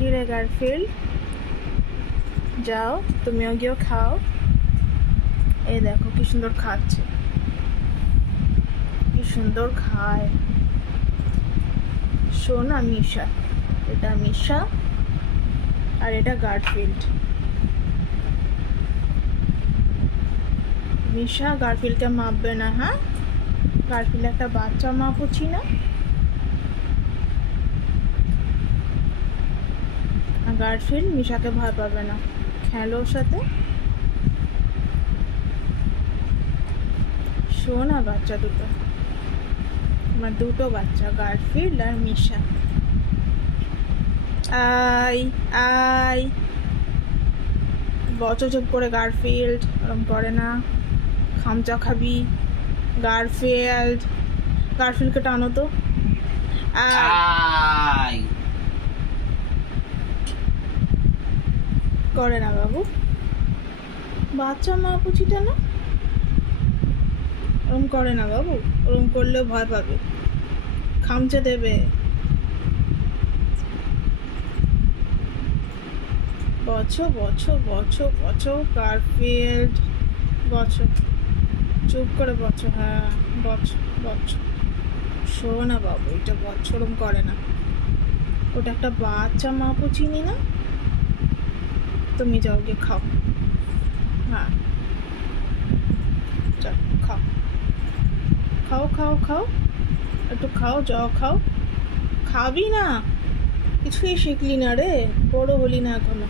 কি রে গারফিল্ড, যাও তুমিও গিয়েও খাও। এই দেখো কি সুন্দর খাচ্ছে, কি সুন্দর খায়। শোনা মিশা, এটা মিশা আর এটা গারফিল্ড। মিশা গারফিল্ডকে মাপবে না, হ্যাঁ? গারফিল্ড একটা বাচ্চা মাপুছি না। গারফিল্ড মিশাকে ভয় পাবে না, খেলো ওর সাথে। শোনা বাচ্চা দুটো, আমার দুটো বাচ্চা গারফিল্ড আর মিশা। আই আই বচো চুপ করে। গারফিল্ড ওরম করে না, খামচা খাবি। গারফিল্ড, গারফিল্ডকে টানো তো। আই করে না বাবু, বাচ্চা মা পুচিটা না, ওরম করে না বাবু। ওরম করলেও ভয় পাবে, খামচে দেবে। বছো বছো বছো বছো গারফিল্ড, বছো চুপ করে বছো। হ্যাঁ বছো বছো। শোনা বাবু, এটা বছো, ওরম করে না। ওটা একটা বাচ্চা মাপু চিনি না। তুমি যাও গিয়ে খাও। হ্যাঁ যাও খাও, খাও খাও খাও, একটু খাও, যাও খাও। খাবি না? কিছুই শিখলি না রে, বড় হলি না এখনো।